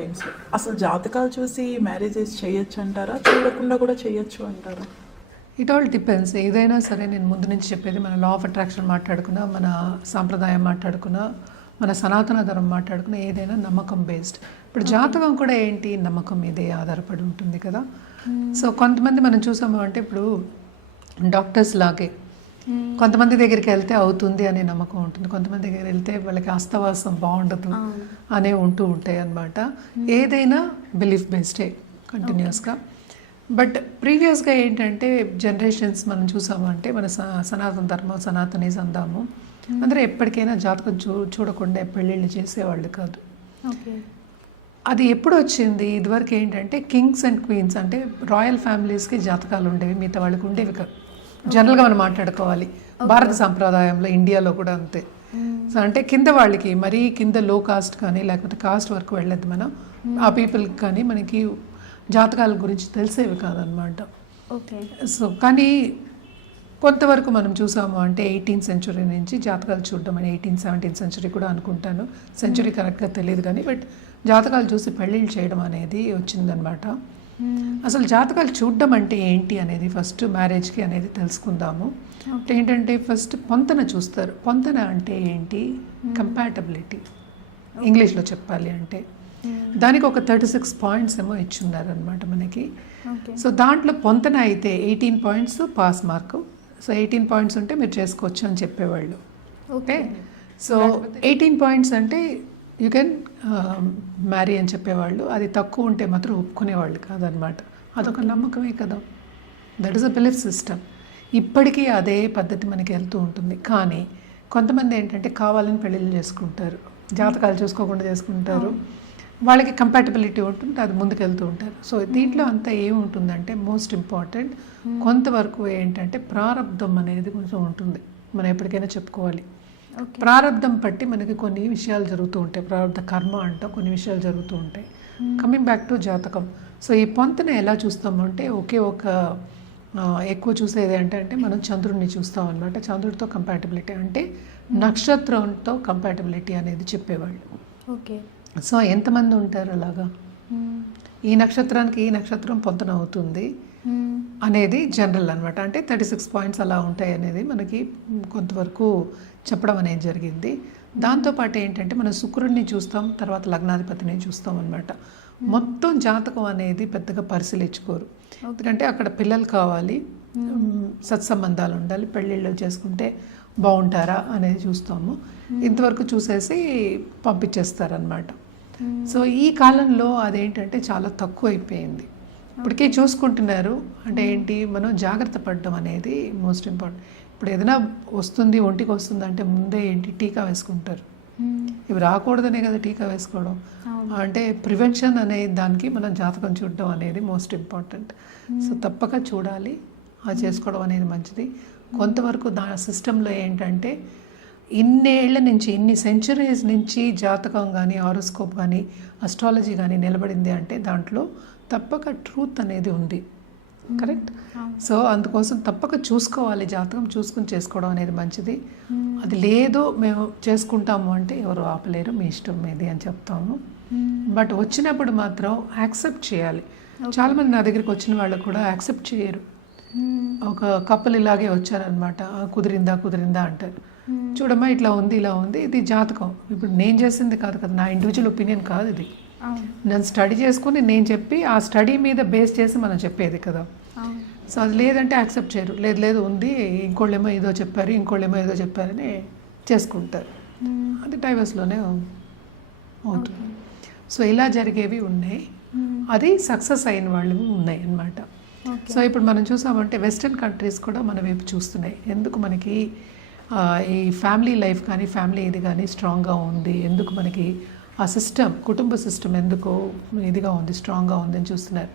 టైమ్స్‌లో. అసలు జాతకాలు చూసి మ్యారేజెస్ చేయొచ్చు అంటారా? చూడకుండా కూడా చేయొచ్చు అంటారా? It all depends. ఏదైనా సరే నేను ముందు నుంచి చెప్పేది, మన లా ఆఫ్ అట్రాక్షన్ మాట్లాడుకున్నా, మన సాంప్రదాయం మాట్లాడుకున్నా, మన సనాతన ధర్మం మాట్లాడుకున్నా, ఏదైనా నమ్మకం బేస్డ్. ఇప్పుడు జాతకం కూడా ఏంటి, నమ్మకం మీదే ఆధారపడి ఉంటుంది కదా. సో కొంతమంది మనం చూసాము అంటే ఇప్పుడు డాక్టర్స్ లాగే కొంతమంది దగ్గరికి వెళ్తే అవుతుంది అనే నమ్మకం ఉంటుంది, కొంతమంది దగ్గర వెళ్తే వాళ్ళకి అస్తవాసం బాగుండదు అనే ఉంటూ ఉంటాయి అన్నమాట. ఏదైనా బిలీఫ్ బేస్డే కంటిన్యూస్గా. బట్ ప్రీవియస్గా ఏంటంటే జనరేషన్స్ మనం చూసాము అంటే మన సనాతన ధర్మం, సనాతనీస్ అందాము, అందరూ ఎప్పటికైనా జాతకం చూడకుండా పెళ్ళిళ్ళు చేసేవాళ్ళు కాదు. అది ఎప్పుడు వచ్చింది? ఇదివరకు ఏంటంటే కింగ్స్ అండ్ క్వీన్స్ అంటే రాయల్ ఫ్యామిలీస్కి జాతకాలు ఉండేవి, మిగతా వాళ్ళకి ఉండేవి కాదు. జనరల్గా మనం మాట్లాడుకోవాలి భారత సాంప్రదాయంలో, ఇండియాలో కూడా అంతే. సో అంటే కింద వాళ్ళకి, మరీ కింద లో కాస్ట్ కానీ లేకపోతే కాస్ట్ వరకు వెళ్ళదు మనం, ఆ పీపుల్కి కానీ మనకి జాతకాల గురించి తెలిసేవి కాదనమాట. సో కానీ కొంతవరకు మనం చూసాము అంటే 18th century నుంచి జాతకాలు చూడడం అని, 18th, 17th century కూడా అనుకుంటాను, సెంచురీ కరెక్ట్గా తెలియదు కానీ, బట్ జాతకాలు చూసి పెళ్ళిళ్ళు చేయడం అనేది వచ్చిందనమాట. అసలు జాతకాలు చూడడం అంటే ఏంటి అనేది ఫస్ట్ మ్యారేజ్కి అనేది తెలుసుకుందాము. ఏంటంటే ఫస్ట్ పొంతన చూస్తారు. పొంతన అంటే ఏంటి? కంపాటబిలిటీ, ఇంగ్లీష్లో చెప్పాలి అంటే. దానికి ఒక 36 పాయింట్స్ ఏమో ఇచ్చున్నారనమాట మనకి. సో దాంట్లో పొంతన అయితే 18 points pass mark. So 18 points ఉంటే మీరు చేసుకోవచ్చు అని చెప్పేవాళ్ళు. ఓకే, సో 18 పాయింట్స్ అంటే యూ కెన్ మ్యారీ అని చెప్పేవాళ్ళు. అది తక్కువ ఉంటే మాత్రం ఒప్పుకునేవాళ్ళు కాదనమాట. అదొక నమ్మకమే కదా, that is a belief system. ఇప్పటికీ అదే పద్ధతి మనకి వెళ్తూ ఉంటుంది. కానీ కొంతమంది ఏంటంటే కావాలని పెళ్ళిళ్ళు చేసుకుంటారు, జాతకాలు చూసుకోకుండా చేసుకుంటారు, వాళ్ళకి కంపాటబిలిటీ ఉంటుంది, అది ముందుకు వెళ్తూ ఉంటారు. సో దీంట్లో అంతా ఏముంటుందంటే మోస్ట్ ఇంపార్టెంట్ కొంతవరకు ఏంటంటే ప్రారంధం అనేది కొంచెం ఉంటుంది. మనం ఎప్పటికైనా చెప్పుకోవాలి, ప్రారంధం బట్టి మనకి కొన్ని విషయాలు జరుగుతూ ఉంటాయి. ప్రారంధ కర్మ అంటాం, కొన్ని విషయాలు జరుగుతూ ఉంటాయి. కమింగ్ బ్యాక్ టు జాతకం. సో ఈ పొంతన ఎలా చూస్తాము అంటే ఒక ఎక్కువ చూసేది ఏంటంటే మనం చంద్రుడిని చూస్తాం అనమాట. చంద్రుడితో కంపాటబిలిటీ అంటే నక్షత్రంతో కంపాటబిలిటీ అనేది చెప్పేవాళ్ళు. ఓకే, సో ఎంతమంది ఉంటారు అలాగా, ఈ నక్షత్రానికి ఈ నక్షత్రం పొంతన అవుతుంది అనేది జనరల్ అనమాట. అంటే 36 పాయింట్స్ అలా ఉంటాయి అనేది మనకి కొంతవరకు చెప్పడం అనేది జరిగింది. దాంతోపాటు ఏంటంటే మనం శుక్రుడిని చూస్తాం, తర్వాత లగ్నాధిపతిని చూస్తాం అనమాట. మొత్తం జాతకం అనేది పెద్దగా పరిశీలించుకోరు, ఎందుకంటే అక్కడ పిల్లలు కావాలి, సత్సంబంధాలు ఉండాలి, పెళ్ళిళ్ళు చేసుకుంటే బాగుంటారా అనేది చూస్తాము. ఇంతవరకు చూసేసి పంపించేస్తారనమాట. సో ఈ కాలంలో అదేంటంటే చాలా తక్కువ అయిపోయింది. ఇప్పటికే చూసుకుంటున్నారు అంటే ఏంటి, మనం జాగ్రత్త పడడం అనేది మోస్ట్ ఇంపార్టెంట్. ఇప్పుడు ఏదైనా వస్తుంది, ఒంటికి వస్తుంది అంటే ముందే ఏంటి టీకా వేసుకుంటారు. ఇవి రాకూడదనే కదా టీకా వేసుకోవడం. అంటే ప్రివెన్షన్ అనే దానికి మనం జాతకం చూడడం అనేది మోస్ట్ ఇంపార్టెంట్. సో తప్పక చూడాలి, అది చేసుకోవడం అనేది మంచిది. కొంతవరకు సిస్టంలో ఏంటంటే ఇన్నేళ్ల నుంచి, ఇన్ని సెంచురీస్ నుంచి జాతకం కానీ, హారోస్కోప్ కానీ, అస్ట్రాలజీ కానీ నిలబడింది అంటే దాంట్లో తప్పక ట్రూత్ అనేది ఉంది. కరెక్ట్. సో అందుకోసం తప్పక చూసుకోవాలి, జాతకం చూసుకుని చేసుకోవడం అనేది మంచిది. అది లేదు మేము చేసుకుంటాము అంటే ఎవరు ఆపలేరు, మీ ఇష్టం మీది అని చెప్తాము. బట్ వచ్చినప్పుడు మాత్రం యాక్సెప్ట్ చేయాలి. చాలామంది నా దగ్గరికి వచ్చిన వాళ్ళు కూడా యాక్సెప్ట్ చేయరు. ఒక కపుల్ ఇలాగే వచ్చారనమాట, కుదిరిందా అంటారు. చూడమ్మా ఇట్లా ఉంది, ఇలా ఉంది, ఇది జాతకం. ఇప్పుడు నేను చేసింది కాదు కదా, నా ఇండివిజువల్ ఒపీనియన్ కాదు ఇది. నేను స్టడీ చేసుకుని నేను చెప్పి ఆ స్టడీ మీద బేస్ చేసి మనం చెప్పేది కదా. సో అది లేదంటే యాక్సెప్ట్ చేయరు. లేదు ఉంది, ఇంకోళ్ళేమో ఏదో చెప్పారని చేసుకుంటారు. అది డైవర్స్లోనే అవుతుంది. సో ఇలా జరిగేవి ఉన్నాయి, అది సక్సెస్ అయిన వాళ్ళు ఉన్నాయి అన్నమాట. సో ఇప్పుడు మనం చూసామంటే వెస్ట్రన్ కంట్రీస్ కూడా మన వైపు చూస్తున్నాయి. ఎందుకు మనకి ఈ ఫ్యామిలీ లైఫ్ కానీ, ఫ్యామిలీ ఇది కానీ స్ట్రాంగ్గా ఉంది, ఎందుకు మనకి ఆ సిస్టమ్, కుటుంబ సిస్టమ్ ఎందుకు ఇదిగా ఉంది, స్ట్రాంగ్గా ఉంది అని చూస్తున్నారు.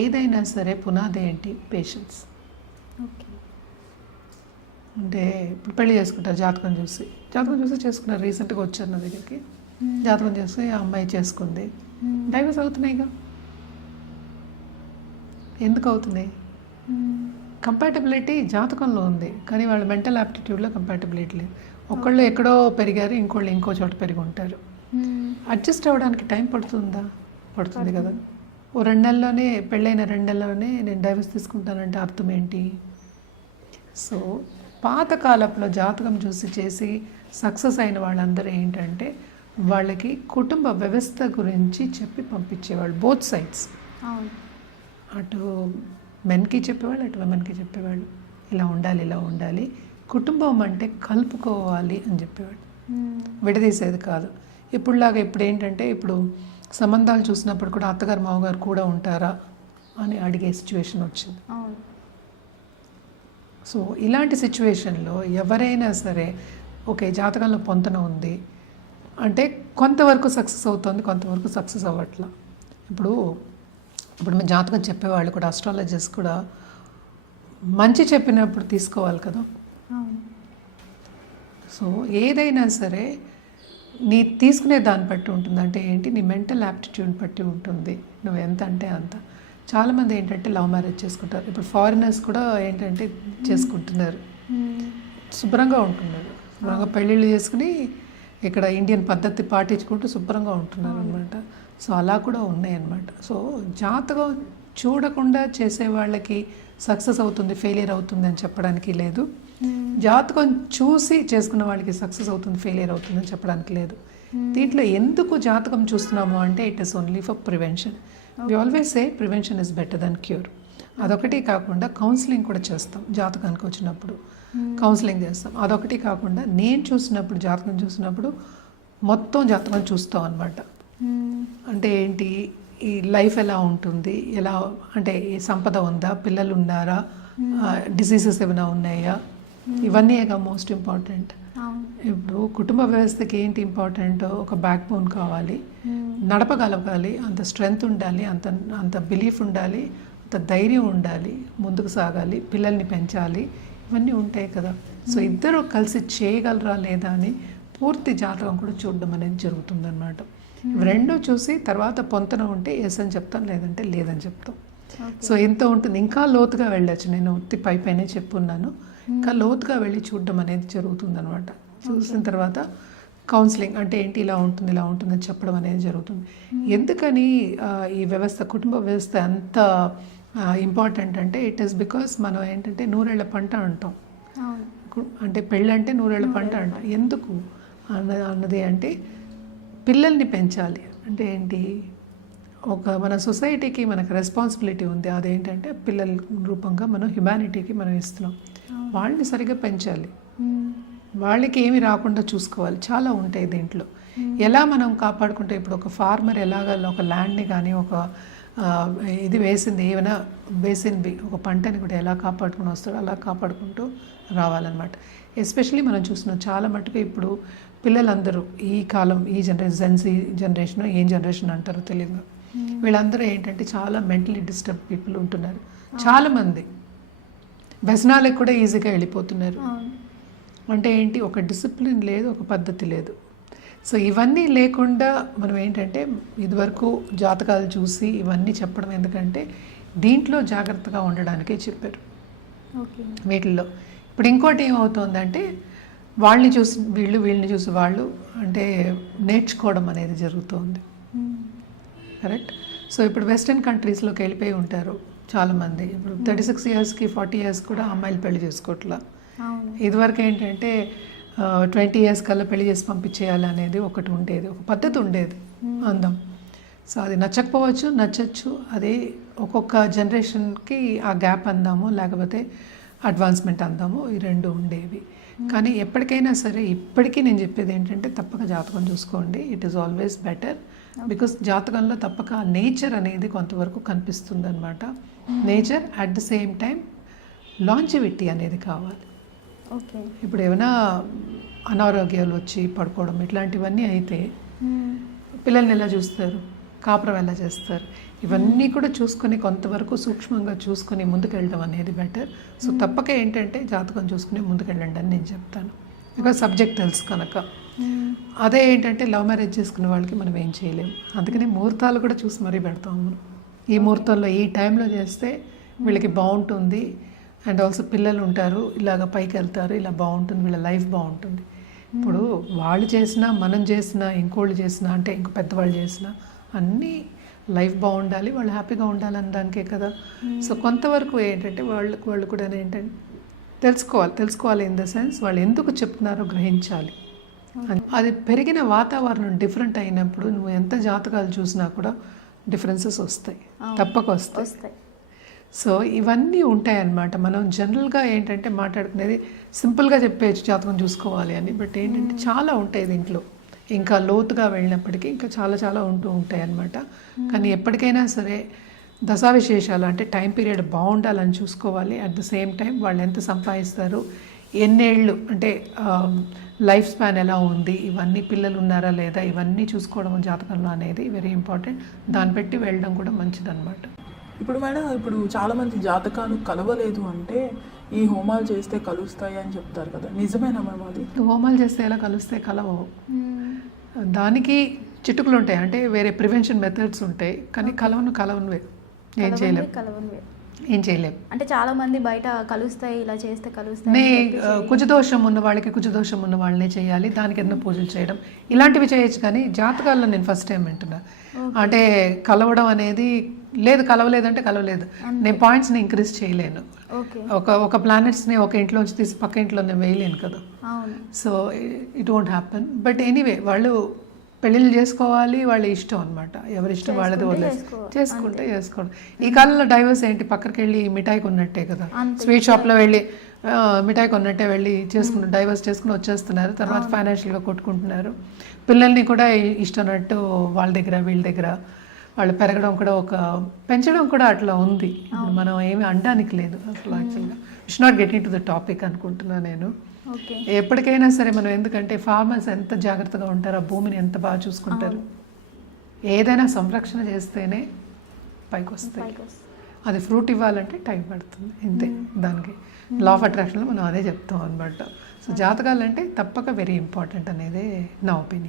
ఏదైనా సరే పునాది ఏంటి? పేషెన్స్. అంటే ఇప్పుడు పెళ్లి చేసుకుంటారు జాతకం చూసి చేసుకున్నారు. రీసెంట్గా వచ్చారు నా దగ్గరికి, జాతకం చూసి ఆ అమ్మాయి చేసుకుంది, డైవర్స్ అవుతున్నాయిగా. ఎందుకు అవుతున్నాయి? కంపాటబిలిటీ జాతకంలో ఉంది, కానీ వాళ్ళ మెంటల్ యాప్టిట్యూడ్లో కంపాటబిలిటీ లేదు. ఒకళ్ళు ఎక్కడో పెరిగారు, ఇంకోళ్ళు ఇంకో చోట పెరిగి ఉంటారు. అడ్జస్ట్ అవ్వడానికి టైం పడుతుందా? పడుతుంది కదా. ఓ 2 నెలల్లోనే పెళ్ళైన 2 నెలల్లోనే నేను డైవర్స్ తీసుకుంటానంటే అర్థం ఏంటి? సో పాతకాలంలో జాతకం చూసి చేసి సక్సెస్ అయిన వాళ్ళందరూ ఏంటంటే వాళ్ళకి కుటుంబ వ్యవస్థ గురించి చెప్పి పంపించేవాళ్ళు, బోత్ సైడ్స్. అవును. అటు మెన్కి చెప్పేవాళ్ళు, అటు విమెన్కి చెప్పేవాళ్ళు. ఇలా ఉండాలి, ఇలా ఉండాలి, కుటుంబం అంటే కలుపుకోవాలి అని చెప్పేవాళ్ళు, విడదీసేది కాదు. ఇప్పుడులాగా ఇప్పుడు ఏంటంటే ఇప్పుడు సంబంధాలు చూసినప్పుడు కూడా అత్తగారు మామగారు కూడా ఉంటారా అని అడిగే సిచ్యువేషన్ వచ్చింది. అవును. సో ఇలాంటి సిచ్యువేషన్లో ఎవరైనా సరే ఓకే జాతకంలో పొంతన ఉంది అంటే కొంతవరకు సక్సెస్ అవుతుంది, కొంతవరకు సక్సెస్ అవ్వట్లా. ఇప్పుడు మేము జాతకం చెప్పేవాళ్ళు కూడా, అస్ట్రాలజర్స్ కూడా మంచి చెప్పినప్పుడు తీసుకోవాలి కదా. అవును. సో ఏదైనా సరే నీ తీసుకునే దాన్ని బట్టి ఉంటుంది. అంటే ఏంటి, నీ మెంటల్ యాప్టిట్యూడ్ బట్టి ఉంటుంది, నువ్వు ఎంత అంటే అంత. చాలామంది ఏంటంటే లవ్ మ్యారేజ్ చేసుకుంటారు. ఇప్పుడు ఫారినర్స్ కూడా ఏంటంటే చేసుకుంటున్నారు, శుభ్రంగా ఉంటున్నారు, శుభ్రంగా పెళ్ళిళ్ళు చేసుకుని ఇక్కడ ఇండియన్ పద్ధతి పాటించుకుంటూ శుభ్రంగా ఉంటున్నారు అనమాట. సో అలా కూడా ఉన్నాయన్నమాట. సో జాతకం చూడకుండా చేసే వాళ్ళకి సక్సెస్ అవుతుంది, ఫెయిలియర్ అవుతుంది అని చెప్పడానికి లేదు. జాతకం చూసి చేసుకున్న వాళ్ళకి సక్సెస్ అవుతుంది, ఫెయిలియర్ అవుతుంది అని చెప్పడానికి లేదు. దీంట్లో ఎందుకు జాతకం చూస్తున్నాము అంటే it is only for prevention. We always say prevention is better than cure. అదొకటి కాకుండా కౌన్సిలింగ్ కూడా చేస్తాం జాతకానికి వచ్చినప్పుడు, కౌన్సిలింగ్ చేస్తాం. అదొకటి కాకుండా నేను చూసినప్పుడు, జాతకం చూసినప్పుడు మొత్తం జాతకం చూస్తాం అనమాట. అంటే ఏంటి, ఈ లైఫ్ ఎలా ఉంటుంది, ఎలా అంటే సంపద ఉందా, పిల్లలు ఉన్నారా, డిసీజెస్ ఏమైనా ఉన్నాయా, ఇవన్నీ మోస్ట్ ఇంపార్టెంట్. ఇప్పుడు కుటుంబ వ్యవస్థకి ఏంటి ఇంపార్టెంట్, ఒక బ్యాక్ బోన్ కావాలి, నడపగలగాలి, అంత స్ట్రెంగ్త్ ఉండాలి, అంత బిలీఫ్ ఉండాలి, అంత ధైర్యం ఉండాలి, ముందుకు సాగాలి, పిల్లల్ని పెంచాలి, ఇవన్నీ ఉంటాయి కదా. సో ఇద్దరు కలిసి చేయగలరా లేదా అని పూర్తి జాతకం కూడా చూడడం అనేది జరుగుతుందన్నమాట. రెండు చూసి తర్వాత పొంతన ఉంటే ఎస్ అని చెప్తాం, లేదంటే లేదని చెప్తాం. సో ఎంత ఉంటుంది, ఇంకా లోతుగా వెళ్ళచ్చు. నేను ఉత్తి పైపైనే చెప్పున్నాను, ఇంకా లోతుగా వెళ్ళి చూడడం అనేది జరుగుతుందన్నమాట. చూసిన తర్వాత కౌన్సిలింగ్ అంటే ఏంటి, ఇలా ఉంటుంది, ఇలా ఉంటుందని చెప్పడం అనేది జరుగుతుంది. ఎందుకని ఈ వ్యవస్థ, కుటుంబ వ్యవస్థ అంత ఇంపార్టెంట్ అంటే ఇట్ ఈస్ బికాస్ మనం ఏంటంటే 100 ఏళ్ల పంట అంటాం. అంటే పెళ్ళంటే 100 ఏళ్ల పంట అంటాం. ఎందుకు అన్నది అంటే పిల్లల్ని పెంచాలి. అంటే ఏంటి, ఒక మన సొసైటీకి మనకు రెస్పాన్సిబిలిటీ ఉంది. అదేంటంటే పిల్లల రూపంగా మనం హ్యుమానిటీకి మనం ఇస్తున్నాం. వాళ్ళని సరిగ్గా పెంచాలి, వాళ్ళకి ఏమి రాకుండా చూసుకోవాలి. చాలా ఉంటాయి దీంట్లో. ఎలా మనం కాపాడుకుంటే, ఇప్పుడు ఒక ఫార్మర్ ఎలాగ ఒక ల్యాండ్ని కానీ ఒక ఇది వేసింది, ఏమైనా వేసింది ఒక పంటని కూడా ఎలా కాపాడుకుని వస్తాడో అలా కాపాడుకుంటూ రావాలన్నమాట. ఎస్పెషల్లీ మనం చూస్తున్నాం చాలా మటుకు ఇప్పుడు పిల్లలందరూ ఈ కాలం, ఈ జెన్సీ జనరేషన్, ఏం జనరేషన్ అంటారో తెలియదు, వీళ్ళందరూ ఏంటంటే చాలా మెంటలీ డిస్టర్బ్ పీపుల్ ఉంటున్నారు. చాలామంది వ్యసనాలకు కూడా ఈజీగా వెళ్ళిపోతున్నారు. అంటే ఏంటి, ఒక డిసిప్లిన్ లేదు, ఒక పద్ధతి లేదు. సో ఇవన్నీ లేకుండా మనం ఏంటంటే ఇదివరకు జాతకాలు చూసి ఇవన్నీ చెప్పడం ఎందుకంటే దీంట్లో జాగ్రత్తగా ఉండడానికే చెప్పారు వీటిల్లో. ఇప్పుడు ఇంకోటి ఏమవుతుందంటే వాళ్ళని చూసి వీళ్ళు, వీళ్ళని చూసి వాళ్ళు అంటే నేర్చుకోవడం అనేది జరుగుతుంది. కరెక్ట్. సో ఇప్పుడు వెస్టర్న్ కంట్రీస్లోకి వెళ్ళిపోయి ఉంటారు చాలామంది. ఇప్పుడు 36 ఇయర్స్కి 40 ఇయర్స్ కూడా అమ్మాయిలు పెళ్లి చేసుకోవట్లా. ఇదివరకు ఏంటంటే 20 ఇయర్స్ కల్లా పెళ్లి చేసి పంపించేయాలి అనేది ఒకటి ఉండేది, ఒక పద్ధతి ఉండేది, అందం. సో అది నచ్చకపోవచ్చు, నచ్చచ్చు. అది ఒక్కొక్క జనరేషన్కి ఆ గ్యాప్ అందాము, లేకపోతే అడ్వాన్స్మెంట్ అందాము, ఈ రెండు ఉండేవి. కానీ ఎప్పటికైనా సరే ఇప్పటికీ నేను చెప్పేది ఏంటంటే తప్పక జాతకం చూసుకోండి. It is always better. Because జాతకంలో తప్పక నేచర్ అనేది కొంతవరకు కనిపిస్తుంది అనమాట. Nature at the same time longevity అనేది కావాలి. ఇప్పుడు ఏమైనా అనారోగ్యాలు వచ్చి పడుకోవడం ఇట్లాంటివన్నీ అయితే పిల్లల్ని ఎలా చూస్తారు, కాపురం ఎలా చేస్తారు, ఇవన్నీ కూడా చూసుకొని కొంతవరకు సూక్ష్మంగా చూసుకొని ముందుకెళ్ళడం అనేది బెటర్. సో తప్పక ఏంటంటే జాతకం చూసుకుని ముందుకెళ్ళండి అని నేను చెప్తాను. బికాజ్ సబ్జెక్ట్ తెలుసు కనుక. అదే ఏంటంటే లవ్ మ్యారేజ్ చేసుకునే వాళ్ళకి మనం ఏం చేయలేము. అందుకని ముహూర్తాలు కూడా చూసి మరీ పెడతాము మనం. ఈ ముహూర్తంలో ఈ టైంలో చేస్తే వీళ్ళకి బాగుంటుంది, అండ్ ఆల్సో పిల్లలు ఉంటారు, ఇలాగ పైకి వెళ్తారు, ఇలా బాగుంటుంది, వీళ్ళ లైఫ్ బాగుంటుంది. ఇప్పుడు వాళ్ళు చేసినా, మనం చేసినా, ఇంకోళ్ళు చేసినా, అంటే ఇంకో పెద్దవాళ్ళు చేసినా అన్నీ లైఫ్ బాగుండాలి, వాళ్ళు హ్యాపీగా ఉండాలని దానికే కదా. సో కొంతవరకు ఏంటంటే వాళ్ళు కూడా ఏంటంటే తెలుసుకోవాలి ఇన్ ద సెన్స్ వాళ్ళు ఎందుకు చెప్తున్నారో గ్రహించాలి. అది పెరిగిన వాతావరణం డిఫరెంట్ అయినప్పుడు నువ్వు ఎంత జాతకాలు చూసినా కూడా డిఫరెన్సెస్ వస్తాయి, తప్పక వస్తాయి. సో ఇవన్నీ ఉంటాయన్నమాట. మనం జనరల్గా ఏంటంటే మాట్లాడుకునేది సింపుల్గా చెప్పేయచ్చు జాతకం చూసుకోవాలి అని, బట్ ఏంటంటే చాలా ఉంటాయి దీంట్లో. ఇంకా లోతుగా వెళ్ళినప్పటికీ ఇంకా చాలా ఉంటూ ఉంటాయి అన్నమాట. కానీ ఎప్పటికైనా సరే దశా విశేషాలు అంటే టైం పీరియడ్ బాగుండాలని చూసుకోవాలి. అట్ ద సేమ్ టైం వాళ్ళు ఎంత సంపాదిస్తారు, ఎన్నేళ్ళు అంటే లైఫ్ స్పాన్ ఎలా ఉంది, ఇవన్నీ పిల్లలు ఉన్నారా లేదా, ఇవన్నీ చూసుకోవడం జాతకంలో అనేది వెరీ ఇంపార్టెంట్. దాన్ని పెట్టి వెళ్ళడం కూడా మంచిదన్నమాట. ఇప్పుడు మేడం, ఇప్పుడు చాలామంది జాతకాలు కలవలేదు అంటే ఈ హోమాలు చేస్తే కలుస్తాయి అని చెప్తారు కదా, నిజమేనా మేడం అది? హోమాలు చేస్తే ఎలా కలుస్తాయి? కలవవు. దానికి చిటుకులు ఉంటాయి, అంటే వేరే ప్రివెన్షన్ మెథడ్స్ ఉంటాయి. కానీ కలవనువే ఏం చేయలేం. అంటే చాలా మంది బయట కలుస్తాయి, ఇలా చేస్తే కలుస్తాయి. కుజదోషం ఉన్న వాళ్ళకి కుజదోషం ఉన్న వాళ్ళనే చేయాలి, దానికి ఏదైనా పూజలు చేయడం ఇలాంటివి చేయొచ్చు. కానీ జాతకాల్లో నేను ఫస్ట్ టైం వింటున్నా. అంటే కలవడం అనేది లేదు, కలవలేదంటే కలవలేదు. నేను పాయింట్స్ని ఇంక్రీజ్ చేయలేను. ఒక ప్లానెట్స్ని ఒక ఇంట్లోంచి తీసి పక్క ఇంట్లో నేను వేయలేను కదా. So it won't happen. But anyway వాళ్ళు పెళ్ళిళ్ళు చేసుకోవాలి, వాళ్ళ ఇష్టం అనమాట. ఎవరి ఇష్టం వాళ్ళది వదిలేసి చేసుకోవడం. ఈ కాలంలో డైవర్స్ ఏంటి, పక్కకి వెళ్ళి మిఠాయి కొన్నట్టే కదా, స్వీట్ షాప్లో వెళ్ళి మిఠాయి కొన్నట్టే వెళ్ళి డైవర్స్ చేసుకుని వచ్చేస్తున్నారు. తర్వాత ఫైనాన్షియల్గా కొట్టుకుంటున్నారు. పిల్లల్ని కూడా ఇష్టమైనట్టు వాళ్ళ దగ్గర వీళ్ళ దగ్గర వాళ్ళు పెంచడం కూడా అట్లా ఉంది. మనం ఏమి అనడానికి లేదు అసలు. యాక్చువల్గా it's not getting to the topic అనుకుంటున్నాను నేను. ఎప్పటికైనా సరే మనం, ఎందుకంటే ఫార్మర్స్ ఎంత జాగ్రత్తగా ఉంటారు, ఆ భూమిని ఎంత బాగా చూసుకుంటారు. ఏదైనా సంరక్షణ చేస్తేనే పైకి వస్తాయి. అది ఫ్రూట్ ఇవ్వాలంటే టైం పడుతుంది, ఇంతే. దానికి లా ఆఫ్ అట్రాక్షన్లో మనం అదే చెప్తాం అనమాట. సో జాతకాలు అంటే తప్పక వెరీ ఇంపార్టెంట్ అనేది నా ఒపీనియన్.